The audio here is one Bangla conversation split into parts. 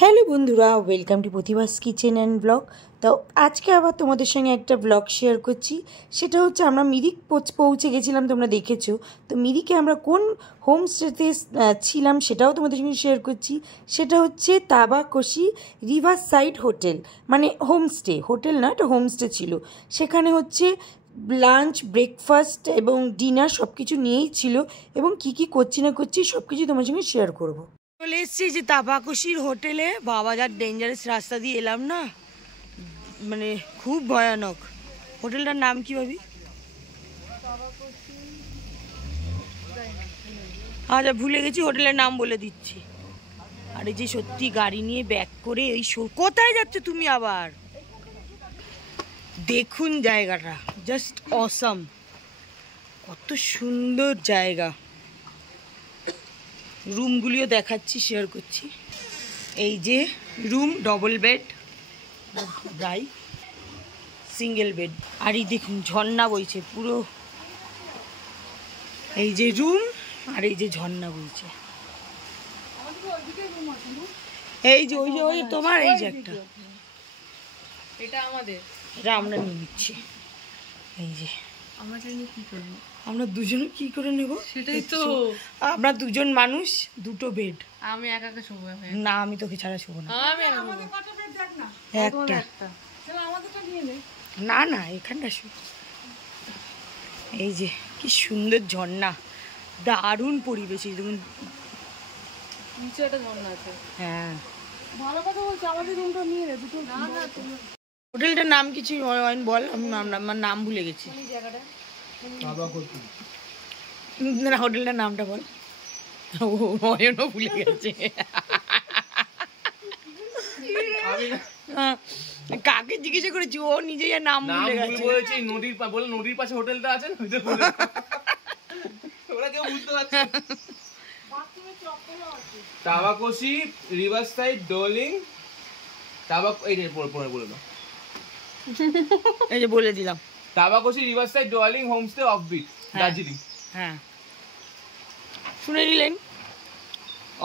হ্যালো বন্ধুরা, welcome to Pratibha's kitchen and blog. তো আজকে আবার তোমাদের সঙ্গে একটা ব্লগ শেয়ার করছি। সেটা হচ্ছে আমরা মিরিক পৌঁছে গেছিলাম, তোমরা দেখেছো। তো মিরিকে আমরা কোন হোমস্টেতে ছিলাম সেটাও তোমাদের সঙ্গে শেয়ার করছি। সেটা হচ্ছে তাবাকশি রিভার সাইড হোটেল, মানে হোমস্টে, হোটেল না, এটা হোমস্টে ছিল। সেখানে হচ্ছে লাঞ্চ, ব্রেকফাস্ট এবং ডিনার সব কিছু নিয়েই ছিল, এবং কী কী করছি না করছি সব কিছু তোমার সঙ্গে শেয়ার করবো। চলে এসছি যে তাবাকশির হোটেলে। বাবা, যা ডেঞ্জারাস রাস্তা দিয়ে এলাম না, মানে খুব ভয়ানক। হোটেলটার নাম কি ভাবি? আচ্ছা, ভুলে গেছি, হোটেলের নাম বলে দিচ্ছি। আরে যে সত্যি গাড়ি নিয়ে ব্যাক করে এই কোথায় যাচ্ছে তুমি আবার? দেখুন জায়গাটা, জাস্ট অসাম, কত সুন্দর জায়গা। রুমগুলিও দেখাচ্ছি, শেয়ার করছি। এই যে room, double bed, right, single bed. আর এই দেখুন ঝর্ণা বইছে পুরো। এই যে রুম, আর এই যে ঝর্ণা বইছে। এই যে ওই যে ওই তোমার এই যে একটা, এটা আমাদের, এটা আমরা নিয়ে নিচ্ছি। এই যে আমরা কি করবো? আমরা দুজন কি করে নেব? সেটাই তো, আমরা দুজন মানুষ, দুটো বেড। আমি একা একা শোবো না, আমি তোকে ছাড়া শোবো না। একটা না না, এখানটা শো। এই যে কি সুন্দর ঝর্ণা, দারুণ পরিবেশ। এই দেখুন নিচে একটা ঝর্ণা আছে। হ্যাঁ, ভালো কথা বলছি, আমাদের রুমটা নিয়ে নে দুটো। না না, তুমি হোটেলটার নাম কিছু বল, আমার নাম ভুলে গেছি। না, হোটেলটার নামটা বল। অয়নও ভুলে গেছে। কাকে জিজ্ঞাসা করেছি, ও নিজেই নাম ভুলে গেছে। নদীর পাশে হোটেলটা আছে, ওরা কেউ বুঝতে পারছে। তাবাকশি রিভার সাইড ডলিং এই যে বলে দাও। এই যে বলে দিলাম, Tabakoshi river side Dolling homestay offbeat, Darjeeling. হ্যাঁ, শুনে নিলেন,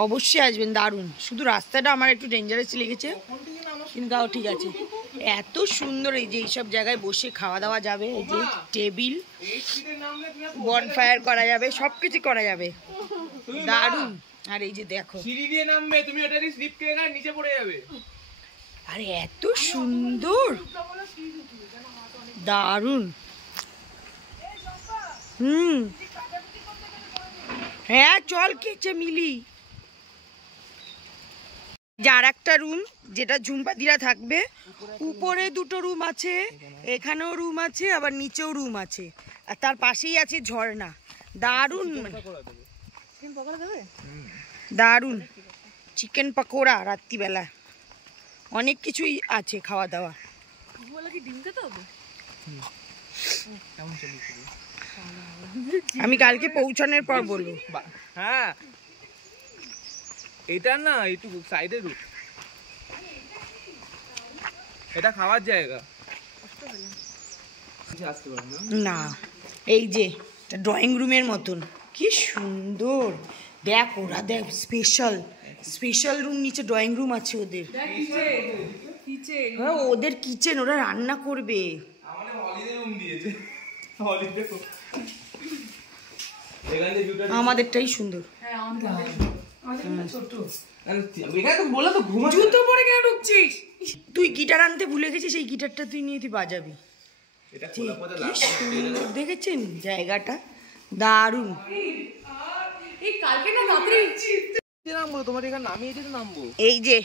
অবশ্যই আসবেন, দারুণ। শুধু রাস্তাটা আমার একটু ডেঞ্জারাস লেগেছে, কিন্তু তাও ঠিক আছে। এত সুন্দর, এই যে এইসব জায়গায় বসে খাওয়া দাওয়া যাবে, এই যে টেবিল, বনফায়ার করা যাবে, সবকিছু করা যাবে, দারুণ। আর এই যে দেখো, সিঁড়ি দিয়ে নামবে তুমি, ওটা দিয়ে স্লিপ খেয়ে গেলে নিচে পড়ে যাবে। আরে এত সুন্দর, দারুণ। হ্যাঁ চল, কেচে মিলি। যার একটা রুম, যেটা ঝুমপাদিরা থাকবে, উপরে দুটো রুম আছে, এখানেও রুম আছে, আবার নিচেও রুম আছে, আর তার পাশেই আছে ঝর্ণা। দারুণ দারুণ। চিকেন পকোড়া রাত্রিবেলা, অনেক কিছুই আছে খাওয়া দাওয়া। আমি কালকে পৌঁছানোর পর বলবো। হ্যাঁ, এটা না একটু সাইডের রুট, এটা খাওয়ার জায়গা না। এই যে ড্রয়িং রুমের মতন, কি সুন্দর। দেখ, ওরা দেখ স্পেশাল রুম, নিচে ড্রয়িং রুম আছে ওদের। হ্যাঁ, ওদের কিচেন, ওরা রান্না করবে। আমাদেরটাই সুন্দর। তুই গিটার আনতে ভুলে গেছিস, এই গিটারটা তুই নিয়ে তুই বাজাবি। দেখেছেন জায়গাটা, দারুণ। এই যে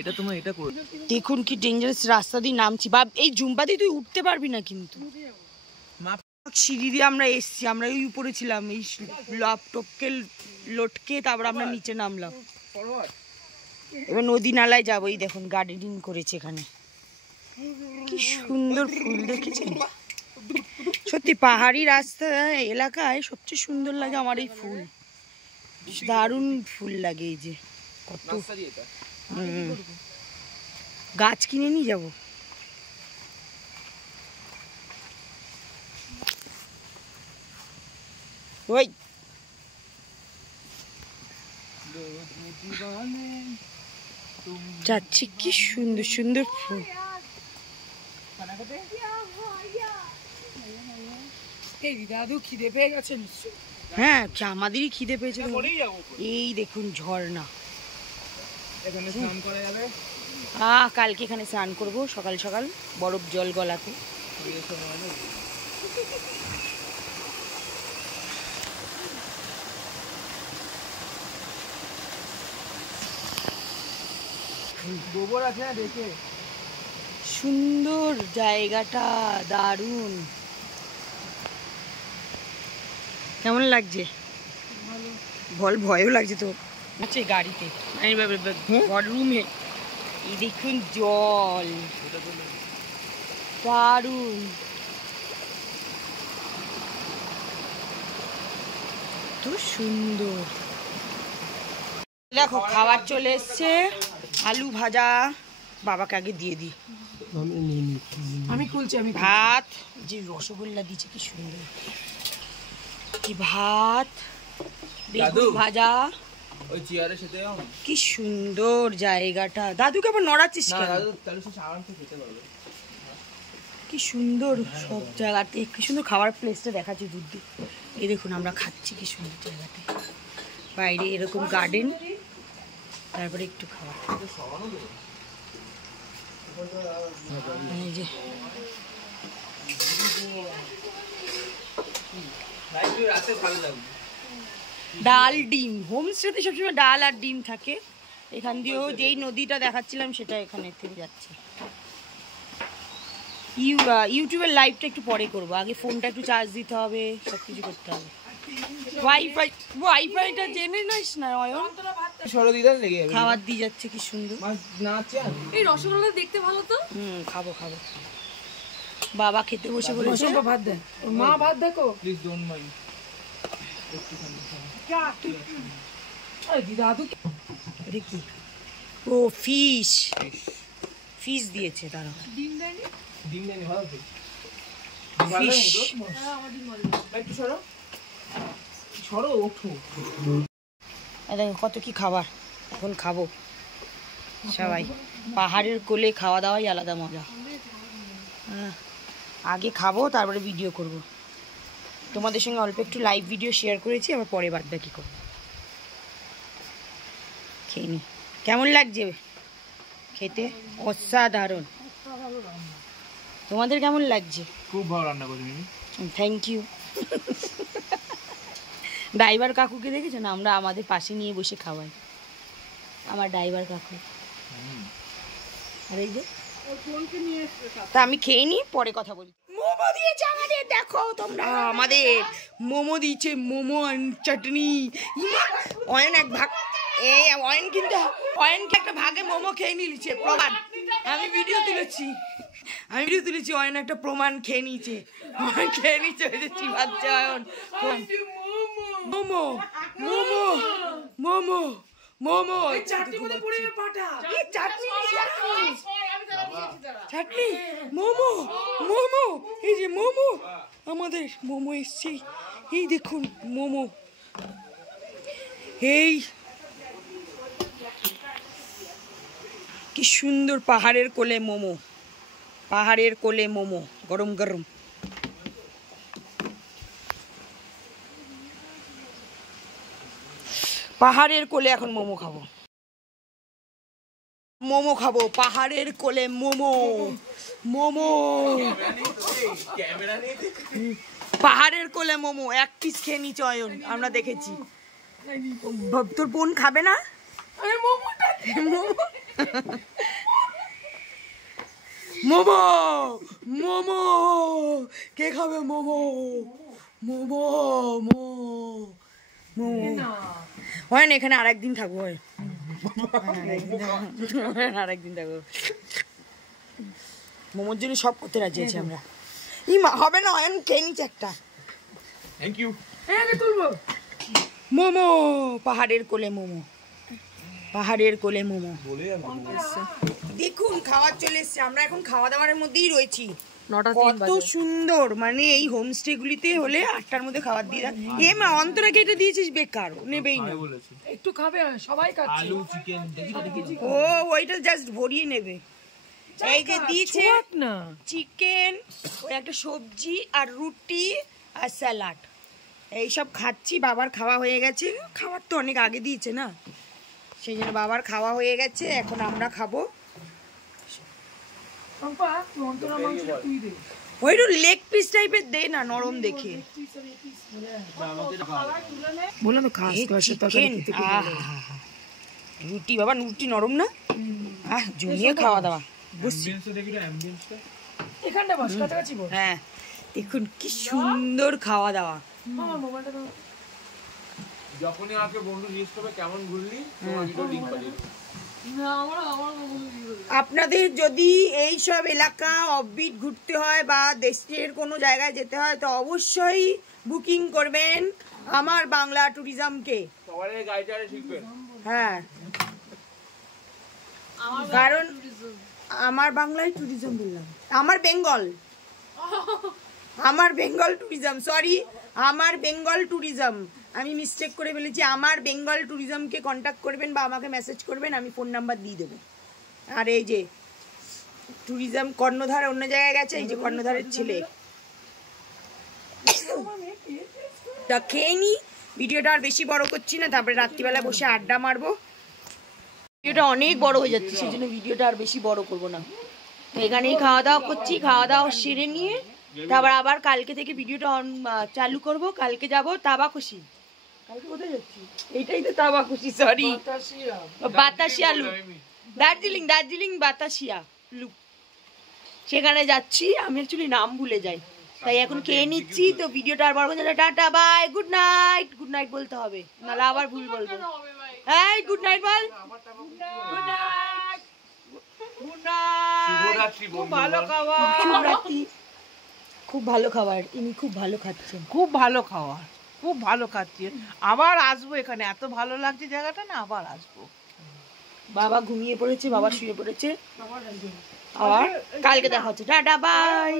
এটা তোমার এটা করে দেখুন কি ডেঞ্জারাস রাস্তা দিয়ে নামছি। বা এই ঝুম্পা দিয়ে তুই উঠতে পারবি না, কিন্তু সিঁড়ি দিয়ে আমরা এসছি, আমরা ওই উপরে ছিলাম, এই ল্যাপটপকে লটকে তারপর আমরা নিচে নামলাম। এবার নদী নালায় যাবো। এই দেখুন গার্ডেনিং করেছে এখানে, কি সুন্দর ফুল দেখেছেন। সত্যি পাহাড়ি রাস্তা এলাকায় সবচেয়ে সুন্দর লাগে আমার এই ফুল, দারুণ ফুল লাগে। এই যে কত গাছ কিনে নিয়ে যাবো। ওই যাচ্ছি, কি সুন্দর সুন্দর ফুল। দাদু খিদে পেয়ে গেছে নিশ্চয়। হ্যাঁ, আমাদেরই খিদে পেয়েছে। এই দেখুন ঝর্ণা, কালকে এখানে স্নান করব সকাল সকাল বরফ জল গলাতে। গোবর আছে না দেখে, সুন্দর জায়গাটা, দারুণ। কেমন লাগছে? বল, ভয়ও লাগছে তো। আচ্ছা, গাড়িতে রুমে এই দেখুন জল, দারুণ। তো সুন্দর। দেখো খাবার চলে এসছে, আলু ভাজা। বাবাকে আগে দিয়ে দিই, আমি খুলছি। আমি ভাত, যে রসগোল্লা দিয়েছে কি সুন্দর, কি ভাত, বেগুন ভাজা। ওই চেয়ারের সাথে কি সুন্দর জায়গাটা। দাদুকে আবার নড়াচ্ছিস না, কেন? দাদু তাহলে সে আরামসে খেতে পারবে। কি সুন্দর সব জায়গাতে, কি সুন্দর খাবার প্লেসটা দেখাচ্ছি দূর দিয়ে। এই দেখুন আমরা খাচ্ছি কি সুন্দর জায়গাতে, বাইরে এরকম গার্ডেন, তারপরে একটু খাবার। এই যে রাতে ভালো লাগবে। ডাল ডিম, হোমস্টেতে সবসময় ডাল আর ডিম থাকে। এখান দিয়েও যেই নদীটা দেখাচ্ছিলাম সেটা এখানে থেকে যাচ্ছে। ইউটিউবের লাইভটা একটু পরে করবো, আগে ফোনটা একটু চার্জ দিতে হবে, সব কিছু করতে হবে। ওয়াইফাইটা জেনে নিস না অয়ন। খাবার দিয়ে যাচ্ছে কি সুন্দর। এই রসগোল্লা দেখতে ভালো তো। খাবো খাবো। বাবা খেতে বসে বলেছে। ভাত দেন, মা ভাত দেখো। Please don't mind. দাদু এটা কি? ও ফিশ, ফিশ দিয়েছে তারা। ডিম দেয়নি? ডিম নেই ভালো তো। ফিশ। আমার ডিম ভালো। একটু সরো, সরো, ওঠো। দেখো কত কি খাবার, এখন খাবো সবাই। পাহাড়ের কোলে খাওয়া দাওয়াই আলাদা মজা। আগে খাবো, তারপরে ভিডিও করব। তোমাদের সঙ্গে অল্প একটু লাইভ ভিডিও শেয়ার করেছি, আবার পরে বাদ বাকি করবো। খেয়ে নি। কেমন লাগছে খেতে? অসাধারণ। তোমাদের কেমন লাগছে? খুব ভালো রান্না করছি। Thank you. ড্রাইভার কাকুকে দেখেছো না? আমরা আমাদের পাশে নিয়ে বসে খাওয়াই, আমার ড্রাইভার কাকু। আর এই যে তা আমি খেয়ে নি, পরে কথা বলি। মোমো দিয়েছে আমাদের, দেখো তোমরা, আমাদের মোমো দিয়েছে, মোমো চাটনি। অয়ন এক ভাগ, এই অয়ন কিন্তু অয়নকে একটা ভাগে মোমো খেয়ে নিয়েছে, প্রমাণ। আমি ভিডিও তুলেছি, অয়ন একটা প্রমাণ খেয়ে নিয়েছে। অয়ন খেয়ে নিয়েছে, ওই যে চিবাচ্ছে অয়ন। মোমো মোমো মোমো মোমো চাটনি, মোমো মোমো, এই যে মোমো, আমাদের মোমো এসছে। এই দেখুন মোমো, এই কি সুন্দর পাহাড়ের কোলে মোমো, পাহাড়ের কোলে মোমো, গরম গরম। পাহাড়ের কোলে এখন মোমো খাবো, মোমো খাবো, পাহাড়ের কোলে মোমো, মোমো, পাহাড়ের কোলে মোমো। এক পিস খেয়ে নিচ্ছে অয়ন, আমরা দেখেছি। তোর বোন খাবে না মোমো? মোমো কে খাবে? মোমো মোমো মোমো। হয় না, এখানে আর একদিন থাকবো, হয় আর একদিন থাকবো। মোমোর জন্য সব করতে রাজি আছি আমরা। হবে না, অয়ন খেয়ে নিচ্ছে একটা। Thank you. তুলবো মোমো, পাহাড়ের কোলে মোমো, পাহাড়ের কোলে মোমো। দেখুন খাবার চলে এসছে, আমরা এখন খাওয়া দাওয়ার মধ্যেই রয়েছি। 9টা 3 কত বাজে। সুন্দর, মানে এই হোমস্টে গুলিতে হলে 8টার মধ্যে খাবার দিয়ে দেয়। এ মা অন্তরা কেটে দিয়েছিস, বেকার, নেবেই না। একটু খাবে, সবাই খাচ্ছে। আলু চিকেন ও ওইটা জাস্ট ভরিয়ে নেবে। এই যে দিয়েছে না চিকেন, ওই একটা সবজি আর রুটি আর স্যালাড, এইসব খাচ্ছি। বাবার খাওয়া হয়ে গেছে, খাবার তো অনেক আগে দিয়েছে না, সেই জন্য বাবার খাওয়া হয়ে গেছে, এখন আমরা খাবো। পম্পা তুই অন্তরা মাংসটা তুই দে। ওই একটু লেগ পিস টাইপের দে না, নরম দেখে। বললাম তো খাস এই চিকেন, আহা, রুটি বাবা, রুটি নরম না, জমিয়ে খাওয়া দাওয়া। বুঝছি, এখানটা বস, কাছাকাছি বস। হ্যাঁ দেখুন কি সুন্দর খাওয়া দাওয়া। মামা মোবাইলটা দাও। যখনই আমাকে বন্ধু জিজ্ঞেস করবে কেমন ঘুরলি, তোমার ভিডিও লিংক পাঠিয়ে দেবো। না আমার আপনাদের যদি এই সব এলাকা অফবিট ঘুরতে হয় বা দেশের কোনো জায়গায় যেতে হয়, তো অবশ্যই বুকিং করবেন আমার বাংলা ট্যুরিজমকে। সবার আগে গাড়িটা শিখবেন। হ্যাঁ, কারণ আমার বাংলায় ট্যুরিজম বললাম, আমার বেঙ্গল ট্যুরিজম, সরি, আমার বেঙ্গল ট্যুরিজম, আমি মিস্টেক করে ফেলেছি। আমার বেঙ্গল ট্যুরিজমকে কন্ট্যাক্ট করবেন বা আমাকে মেসেজ করবেন, আমি ফোন নাম্বার দিয়ে দেবো। আর এই যে ট্যুরিজম কর্ণধার অন্য জায়গায় গেছে, এই যে কর্ণধারের ছেলে। তা খেয়ে নি, ভিডিওটা আর বেশি বড় করছি না, তারপরে রাত্রিবেলা বসে আড্ডা মারবো। ভিডিওটা অনেক বড় হয়ে যাচ্ছে, সেই জন্য ভিডিওটা আর বেশি বড় করবো না। তো এখানেই খাওয়া দাওয়া করছি, খাওয়া দাওয়া সেরে নিয়ে তারপর আবার কালকে থেকে ভিডিওটা চালু করব। কালকে যাব তাবাকুশি। কালকে কোথায় যাচ্ছি? এইটাই তো Tabakoshi, sorry, Batasia loop, Darjeeling Batasia loop, সেখানে যাচ্ছি। আমি অ্যাকচুয়ালি নাম ভুলে যাই, তাই এখন খেয়ে নিচ্ছি। তো ভিডিওটা আর বড় করছি না, টাটা বাই, গুড নাইট বলতে হবে, নাহলে আবার ভুল বলবো। এই গুড নাইট বল, গুড নাইট, শুভরাত্রি খুব বন্ধু। ভালো খাবার, শুভরাত্রি, খুব ভালো খাবার, ইনি খুব ভালো খাচ্ছেন। খুব ভালো খাওয়া, খুব ভালো খাচ্ছি। আবার আসবো এখানে, এত ভালো লাগছে জায়গাটা না, আবার আসবো। বাবা ঘুমিয়ে পড়েছে, বাবা শুয়ে পড়েছে, আবার কালকে দেখা হচ্ছে, টাটা বাই।